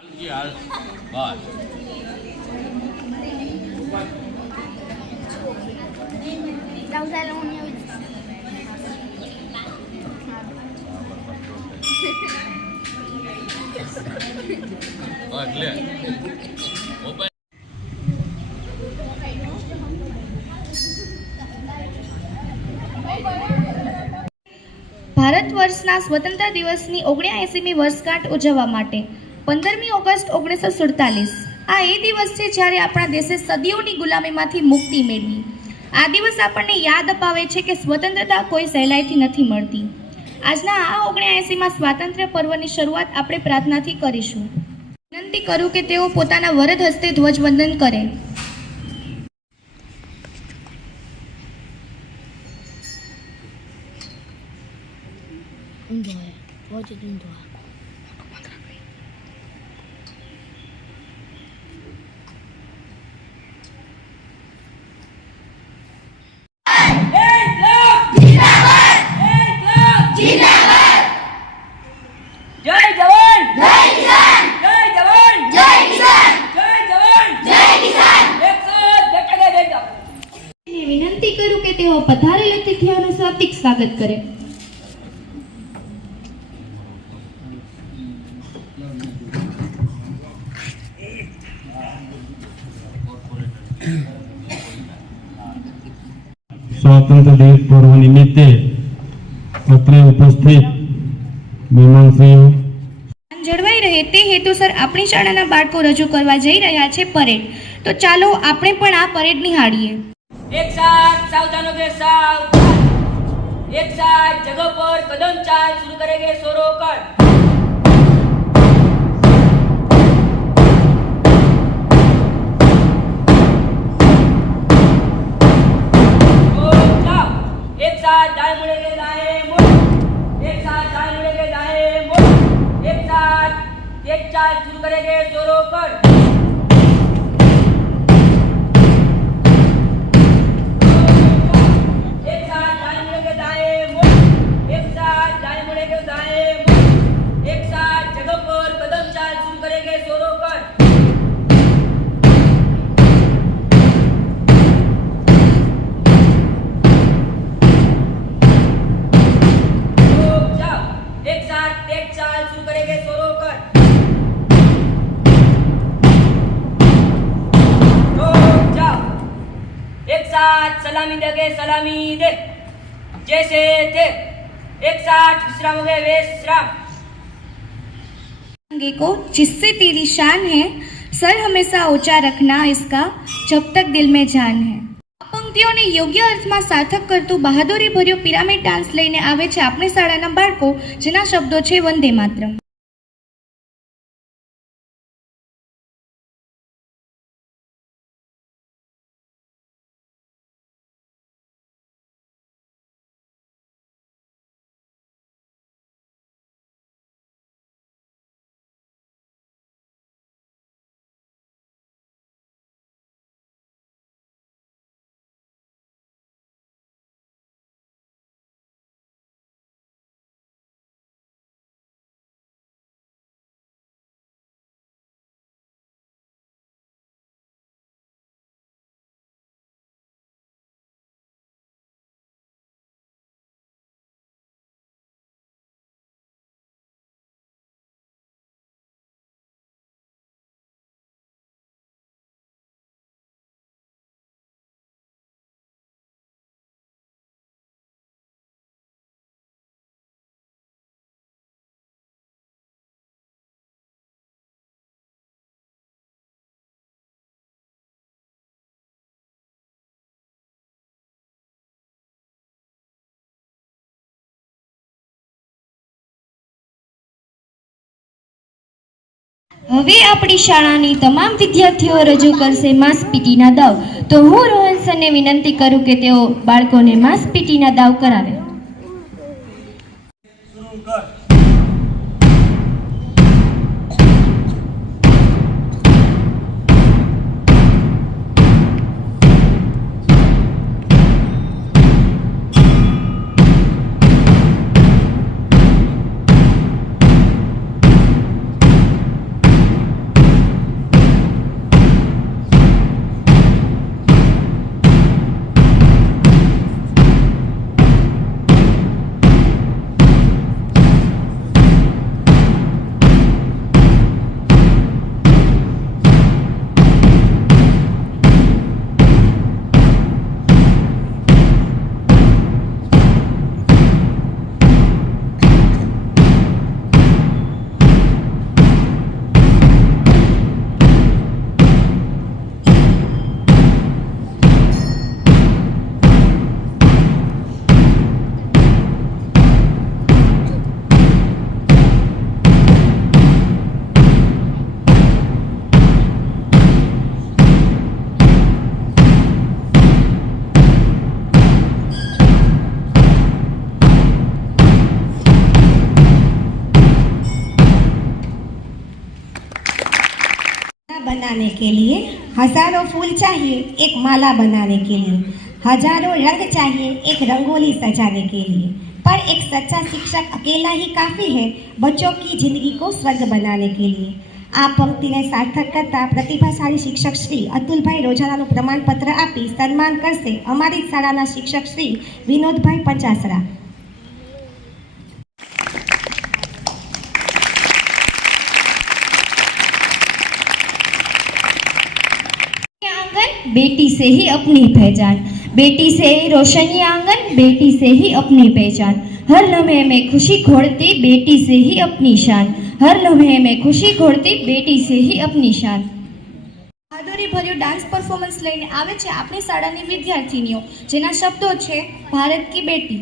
ભારત વર્ષના સ્વતંત્ર દિવસની 79મી વર્ષગાંઠ ઉજવવા માટે 15મી ઓગસ્ટ 1947 આ એ દિવસ છે જ્યારે આપણા દેશે સદીઓની ગુલામીમાંથી મુક્તિ મેળવી. આ દિવસ આપણને યાદ અપાવે છે કે સ્વતંત્રતા કોઈ સહેલાઈથી નથી મળતી. આજના આ 79માં સ્વાતંત્ર્ય પર્વની શરૂઆત આપણે પ્રાર્થનાથી કરીશું. વિનંતી કરું કે તેઓ પોતાના વરદ હસ્તે ધ્વજવંદન કરે. વિનંતી કરું કે તેઓ પધારેલ અતિથિઓનું સાત્વિક સ્વાગત કરે. સ્વાતંત્ર્ય દિવસ પર્વ નિમિત્તે અત્રે ઉપસ્થિત મહેમાનશ્રીઓ જળવાઈ રહે તે હેતુસર આપણી શાળાના બાળકો રજૂ કરવા જઈ રહ્યા છે પરેડ. તો ચાલો આપણે પણ આ પરેડ નિહાળીએ. एक साथ सावधानों के साथ एक साथ जगह पर कदम चाल शुरू करेंगे सोरो कर एक साथ दाएं मुड़ेंगे दाएं मुड़ एक साथ दाएं मुड़ेंगे दाएं मुड़ एक साथ एक चाल शुरू करेंगे सोरो कर सलामी देंगे सलामी दे जैसे थे एक साथ विश्राम हो गए विश्राम को जिससे तेरी शान है सर हमेशा ऊंचा रखना इसका जब तक दिल में जान है. પંક્તિઓને યોગ્ય અર્થમાં સાર્થક કરતું બહાદુરી ભર્યું પિરામિડ ડાન્સ લઈને આવે છે આપણી શાળાના બાળકો, જેના શબ્દો છે વંદે માતરમ. હવે આપણી શાળાની તમામ વિદ્યાર્થીઓ રજૂ કરશે માસ પીટીના દાવ. તો હું રોહન સરને વિનંતી કરું કે તેઓ બાળકોને માસ પીટીના દાવ કરાવે. बनाने के लिए हजारों फूल चाहिए एक माला बनाने के लिए, हजारों रंग चाहिए एक रंगोली सजाने के लिए, पर एक सच्चा शिक्षक अकेला ही काफ़ी है बच्चों की जिंदगी को स्वर्ग बनाने के लिए। आ पंक्तिने सार्थक करता प्रतिभाशाળી શિક્ષક શ્રી અતુલભાઈ રોજાણાનું પ્રમાણપત્ર આપી સન્માન કરશે અમારી શાળાના શિક્ષક શ્રી વિનોદભાઈ પંચાસરા। बेटी से ही अपनी पहचान, बेटी से ही रोशनी आंगन, बेटी से ही अपनी पहचान, हर लम्हे में खुशी घोड़ती बेटी से ही अपनी शान, हर लम्हे में खुशी घोड़ती बेटी से ही अपनी शान। बहादुरी भर्યું ડાન્સ પરફોર્મન્સ લઈને આવે છે આપણી શાળાની વિદ્યાર્થીનીઓ, જેના શબ્દો છે ભારત કી બેટી।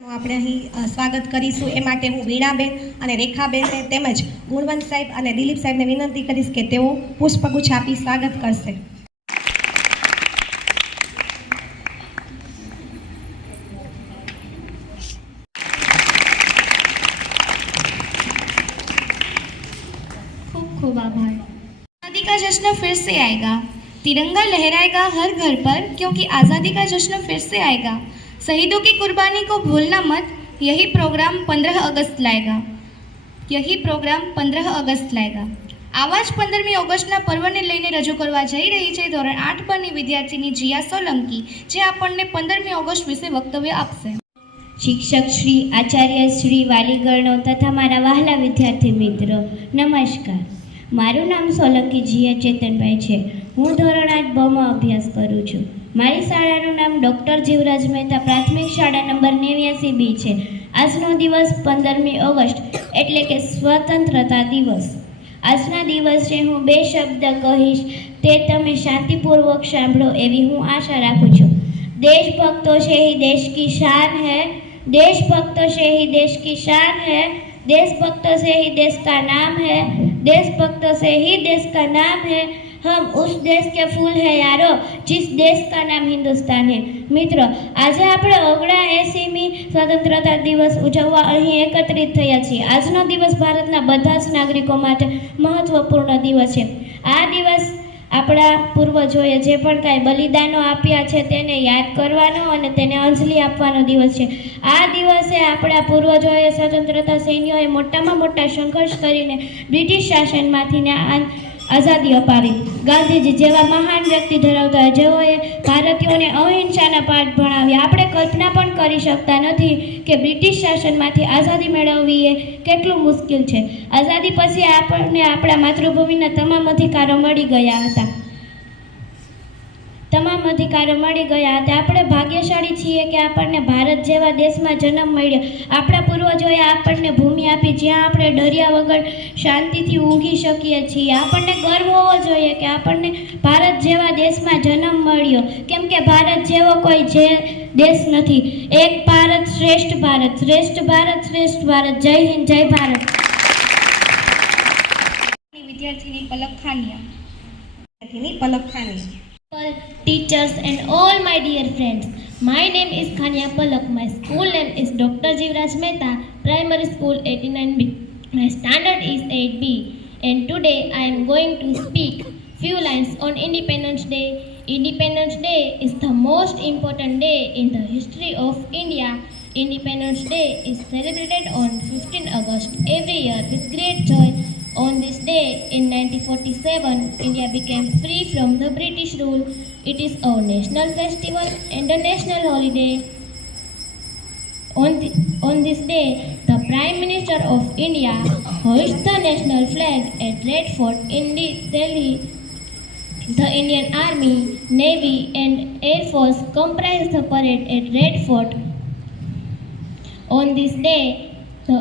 આપણે અહીં સ્વાગત કરીશું એ માટે હું વીણાબેન અને રેખાબેનને તેમજ ગુણવંત સાહેબ અને દિલીપ સાહેબને વિનંતી કરીશ કે તેઓ પુષ્પગુચ્છ આપી સ્વાગત કરશે। खूब खूब आभार। आज़ादी का जश्न फिर से आएगा, तिरंगा लहराएगा हर घर पर, क्योंकि आज़ादी का जश्न फिर से आएगा। शहीदों की कुर्बानी को भूलना मत, यही प्रोग्राम 15 अगस्त लाएगा, यही प्रोग्राम 15 अगस्त लाएगा। આવા જ 15મી ઓગસ્ટના પર્વને લઈને રજૂ કરવા જઈ રહી છે ધોરણ 8 પરની વિદ્યાર્થીની જીયા સોલંકી, જે આપણને 15મી ઓગસ્ટ વિશે વક્તવ્ય આપશે। શિક્ષક શ્રી, આચાર્ય શ્રી, વાલીગણો તથા મારા વહાલા વિદ્યાર્થી મિત્રો, નમસ્કાર। મારું નામ સોલંકી જીયા ચેતનભાઈ છે। હું ધોરણ 8 બમાં અભ્યાસ કરું છું। મારી શાળાનું નામ ડૉક્ટર જીવરાજ મહેતા પ્રાથમિક શાળા નંબર 89B છે। આજનો દિવસ 15મી ઓગસ્ટ એટલે કે સ્વતંત્રતા દિવસ। આજના દિવસે હું 2 શબ્દ કહીશ, તે તમે શાંતિપૂર્વક સાંભળો એવી હું આશા રાખું છું। देशभक्तों से ही देश की शान है, देशभक्तों से ही देश की शान है, देशभक्तों से ही देश का नाम है, देशभक्तों से ही देश का नाम है। हम उस देश के फूल है यारो जिस देश का नाम हिंदुस्तान है। मित्रों, આજે આપણે 79મી સ્વતંત્રતા દિવસ ઉજવવા અહીં એકત્રિત થયા છીએ। આજનો દિવસ ભારતના બધા જ નાગરિકો માટે મહત્વપૂર્ણ દિવસ છે। આ દિવસ આપણા પૂર્વજોએ જે પણ કાંઈ બલિદાનો આપ્યા છે તેને યાદ કરવાનો અને તેને અંજલિ આપવાનો દિવસ છે। આ દિવસે આપણા પૂર્વજોએ સ્વતંત્રતા સૈન્યોએ મોટામાં મોટા સંઘર્ષ કરીને બ્રિટિશ શાસનમાંથી આઝાદી અપાવી. ગાંધીજી જેવા મહાન વ્યક્તિ ધરાવતા જેઓએ ભારતીયોને અહિંસાના પાઠ ભણાવ્યા. આપણે કલ્પના પણ કરી શકતા નથી કે બ્રિટિશ શાસનમાંથી આઝાદી મેળવવી એ કેટલું મુશ્કેલ છે. આઝાદી પછી આપણને આપણા માતૃભૂમિના તમામ અધિકારો મળી ગયા હતા. આપણે ભાગ્યશાળી છીએ કે આપણને ભારત જેવા દેશમાં જન્મ મળ્યો. આપણા પૂર્વજોએ આપણને ભૂમિ આપી જ્યાં આપણે ડર્યા વગર શાંતિથી ઊંઘી શકીએ છીએ. આપણને ગર્વ હોવો જોઈએ કે આપણને ભારત જેવા દેશમાં જન્મ મળ્યો, કેમ કે ભારત જેવો કોઈ દેશ નથી. એક ભારત શ્રેષ્ઠ ભારત, શ્રેષ્ઠ ભારત, શ્રેષ્ઠ ભારત. જય હિન્દ, જય ભારત. વિદ્યાર્થીની પલક ખાનિયા. Teachers and all my dear friends, my name is Khania Palak. My school name is Dr. Jivraj Mehta, Primary School 89B. My standard is 8B, and today I am going to speak few lines on Independence Day. Independence Day is the most important day in the history of India. Independence Day is celebrated on 15 August every year with great joy. On this day in 1947, India became free from the British rule. It is our national festival and a national holiday. On this day, the Prime Minister of India hoists the national flag at Red Fort in Delhi. The Indian Army, Navy and Air Force comprise the parade at Red Fort. On this day, the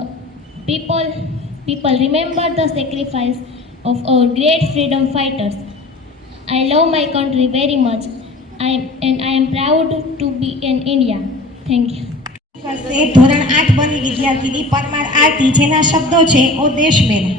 people remember the sacrifice of our great freedom fighters. I love my country very much. I am proud to be an Indian. Thank you. ધોરણ 8 બની વિદ્યાર્થીની પરમાર આરતી, જેના શબ્દો છે ઓ દેશ મેરો.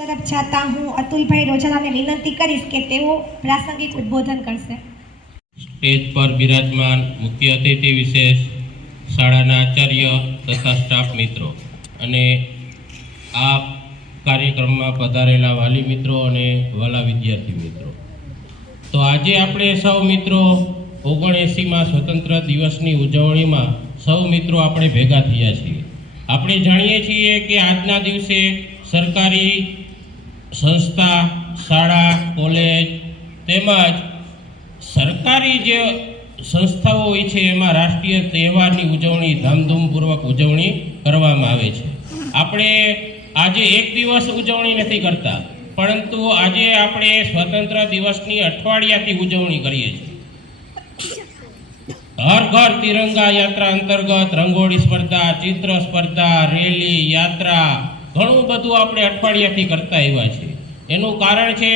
તરફ જાતા હું અતુલભાઈ રોજાલાને વિનંતી કરીશ કે તેઓ પ્રાસંગિક ઉદ્બોધન કરશે. સ્ટેજ પર બિરાજમાન મુખ્ય અતિથિ વિશેષ, શાળાના આચાર્ય તથા સ્ટાફ મિત્રો અને આ કાર્યક્રમમાં પધારેલા વાલી મિત્રો અને વાલા વિદ્યાર્થી મિત્રો, તો આજે આપણે સૌ મિત્રો 79માં સ્વતંત્ર દિવસની ઉજવણીમાં સૌ મિત્રો આપણે ભેગા થયા છીએ. આપણે જાણીએ છીએ કે આજના દિવસે સરકારી સંસ્થા, શાળા, કોલેજ તેમજ સરકારી જે સંસ્થાઓ હોય છે એમાં રાષ્ટ્રીય તહેવારની ઉજવણી ધામધૂમપૂર્વક ઉજવણી કરવામાં આવે છે. આપણે આજે એક દિવસ ઉજવણી નથી કરતા, પરંતુ આજે આપણે સ્વતંત્ર દિવસની અઠવાડિયાથી ઉજવણી કરીએ છીએ. હર ઘર તિરંગા યાત્રા અંતર્ગત રંગોળી સ્પર્ધા, ચિત્ર સ્પર્ધા, રેલી, યાત્રા ઘણું બધું આપણે અઠવાડિયાથી કરતા આવ્યા છીએ. એનું કારણ છે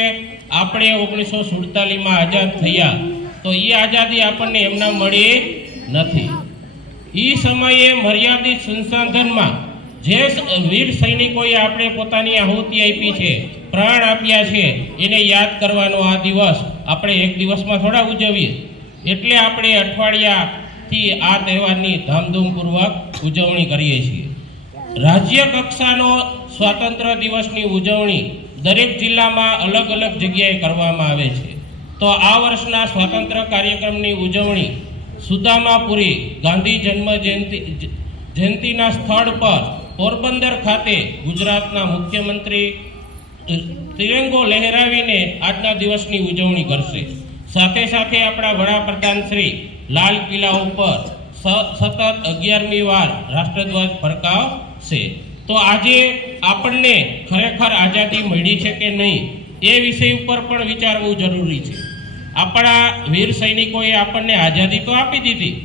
આપણે 1947માં આઝાદ થયા, તો એ આઝાદી આપણને એમના મળી નથી. એ સમયે મર્યાદિત સંસાધનમાં જે વીર સૈનિકોએ આપણે પોતાની આહુતિ આપી છે, પ્રાણ આપ્યા છે, એને યાદ કરવાનો આ દિવસ આપણે એક દિવસમાં થોડા ઉજવીએ. એટલે આપણે અઠવાડિયાથી આ તહેવારની ધામધૂમપૂર્વક ઉજવણી કરીએ છીએ. રાજ્ય કક્ષાનો સ્વાતંત્ર્ય દિવસની ઉજવણી દરેક જિલ્લામાં અલગ અલગ જગ્યાએ કરવામાં આવે છે. તો આ વર્ષના સ્વાતંત્ર્ય કાર્યક્રમની ઉજવણી સુદામાપુરી ગાંધી જન્મ જયંતિના સ્થળ પર પોરબંદર ખાતે ગુજરાતના મુખ્યમંત્રી તિરંગો લહેરાવીને આજના દિવસની ઉજવણી કરશે. સાથે સાથે આપણા વડાપ્રધાન શ્રી લાલ કિલ્લા ઉપર સતત 11મી વાર રાષ્ટ્રધ્વજ ફરકાવશે. તો આજે આપણને ખરેખર આઝાદી મળી છે કે નહીં એ વિષય ઉપર પણ વિચારવું જરૂરી છે. આપણા વીર સૈનિકોએ આપણને આઝાદી તો આપી દીધી,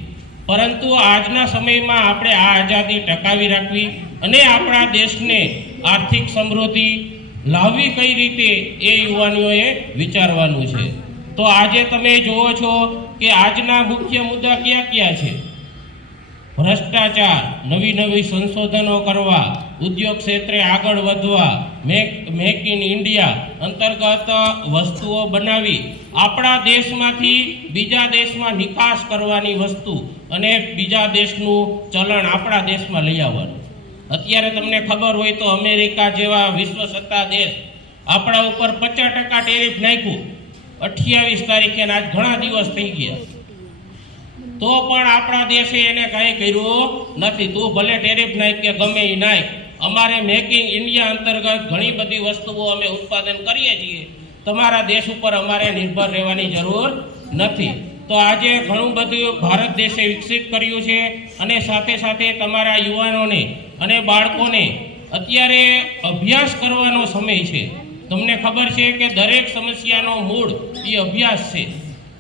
પરંતુ આજના સમયમાં આપણે આ આઝાદી ટકાવી રાખવી અને આપણા દેશને આર્થિક સમૃદ્ધિ લાવવી કઈ રીતે એ યુવાનોએ વિચારવાનું છે. તો આજે તમે જુઓ છો કે આજના મુખ્ય મુદ્દા કયા કયા છે? ભ્રષ્ટાચાર, નવી સંશોધનો કરવા, ઉદ્યોગ ક્ષેત્રે આગળ વધવા, મેક ઇન ઇન્ડિયા અંતર્ગત વસ્તુઓ બનાવી આપણા દેશમાંથી બીજા દેશમાં નિકાસ કરવાની વસ્તુ અને બીજા દેશનું ચલણ આપણા દેશમાં લઈ આવવાનું. અત્યારે તમને ખબર હોય તો અમેરિકા જેવા વિશ્વ સત્તા દેશ આપણા ઉપર 50% ટેરિફ નાખ્યું 28 તારીખે, આજ ઘણા દિવસ થઈ ગયા, તો પણ આપણા દેશે એને કાંઈ કર્યું નથી. તું ભલે ટેરિફ નાખ કે ગમે એ નાખ, અમારે મેકિંગ ઇન્ડિયા અંતર્ગત ઘણી બધી વસ્તુઓ અમે ઉત્પાદન કરીએ છીએ, તમારા દેશ ઉપર અમારે નિર્ભર રહેવાની જરૂર નથી. તો આજે ઘણું બધું ભારત દેશે વિકસિત કર્યું છે અને સાથે સાથે તમારા યુવાનોને અને બાળકોને અત્યારે અભ્યાસ કરવાનો સમય છે. તમને ખબર છે કે દરેક સમસ્યાનો મૂળ એ અભ્યાસ છે.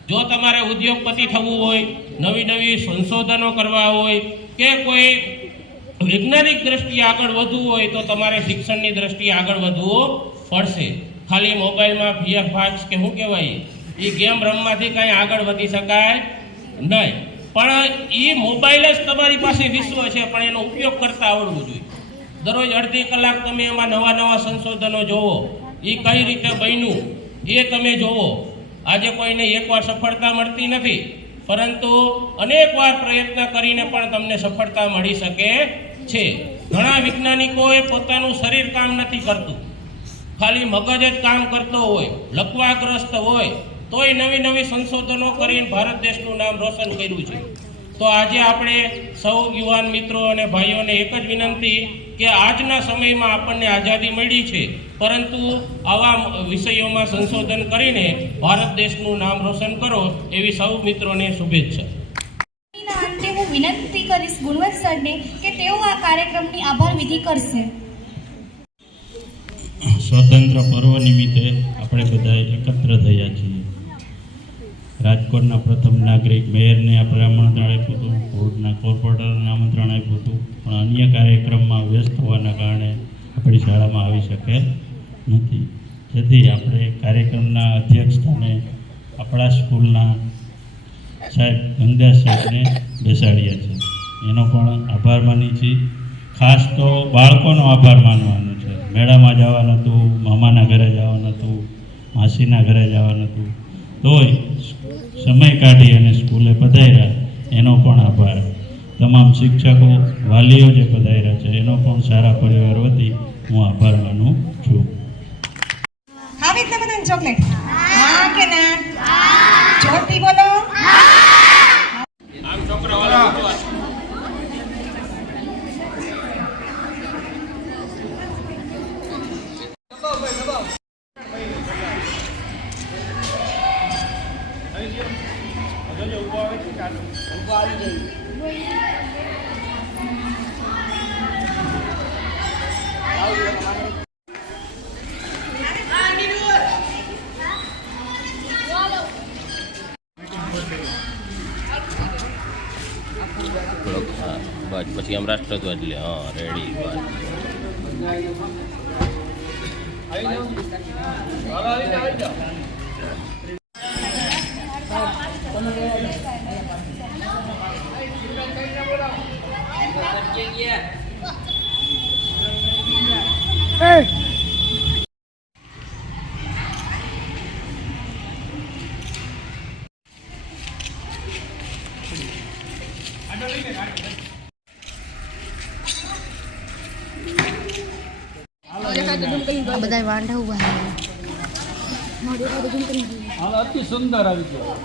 જો તમારે ઉદ્યોગપતિ થવું હોય, નવી સંશોધનો કરવા હોય કે કોઈ વૈજ્ઞાનિક દ્રષ્ટિએ આગળ વધવું હોય તો તમારે શિક્ષણની દ્રષ્ટિએ આગળ વધવું પડશે. ખાલી મોબાઈલમાં ફાક્સ કે શું કહેવાય એ ગેમ રમવાથી કાંઈ આગળ વધી શકાય નહીં. પણ એ મોબાઈલ જ તમારી પાસે વિશ્વ છે, પણ એનો ઉપયોગ કરતા આવડવું જોઈએ. દરરોજ અડધી કલાક તમે એમાં નવા સંશોધનો જોવો, એ કઈ રીતે બન્યું એ તમે જોવો. આજે કોઈને એકવાર સફળતા મળતી નથી, પરંતુ અનેક વાર પ્રયત્ન કરીને પણ તમને સફળતા મળી શકે છે. ઘણા વૈજ્ઞાનિકોએ પોતાનું શરીર કામ નથી કરતું, ખાલી મગજ જ કામ કરતો હોય, લકવાગ્રસ્ત હોય, તોય નવી સંશોધનો કરીને ભારત દેશનું નામ રોશન કર્યું છે. તો આજે આપણે સૌ યુવાન મિત્રો અને ભાઈઓને એક જ વિનંતી કે આજના સમયમાં આપણને આઝાદી મળી છે, પરંતુ આવા વિષયોમાં સંશોધન કરીને ભારત દેશનું નામ રોશન કરો એવી સૌ મિત્રોને શુભેચ્છા. અંતે હું વિનંતી કરીશ ગુણવંત સરને કે તેઓ આ કાર્યક્રમની આભાર વિધિ કરશે. સ્વતંત્ર પર્વ નિમિત્તે આપણે બધા એકત્ર થયા છીએ. રાજકોટના પ્રથમ નાગરિક મેયરને આપણે આમંત્રણ આપ્યું હતું, બોર્ડના કોર્પોરેટરને આમંત્રણ આપ્યું હતું, પણ અન્ય કાર્યક્રમમાં વ્યસ્ત હોવાના કારણે આપણી શાળામાં આવી શકે નથી. જેથી આપણે કાર્યક્રમના અધ્યક્ષ સ્થાને આપણા સ્કૂલના સાહેબ ગંગદાસ સાહેબને બેસાડ્યા છે. એનો પણ આભાર માની છીએ. ખાસ તો બાળકોનો આભાર માનવાનો છે. મેળામાં જવાનું હતું, મામાના ઘરે જવાનું હતું, માસીના ઘરે જવાનું હતું, તોય સમય કાઢી અને સ્કૂલે પધાર્યા, એનો પણ આભાર. તમામ શિક્ષકો, વાલીઓ જે પધાર્યા છે એનો પણ સારા પરિવાર વતી હું આભાર માનું છું. આવે એટલે બધાને ચોકલેટ? હા કે ના? જોરથી બોલો. આમ છોકરાઓ બસ પછી આમ રાષ્ટ્રધ્વજ લે. હા, રેડી. બસ આપેंगे બધા વાંઢા ઉભા અતિ સુંદર આવી ગયો.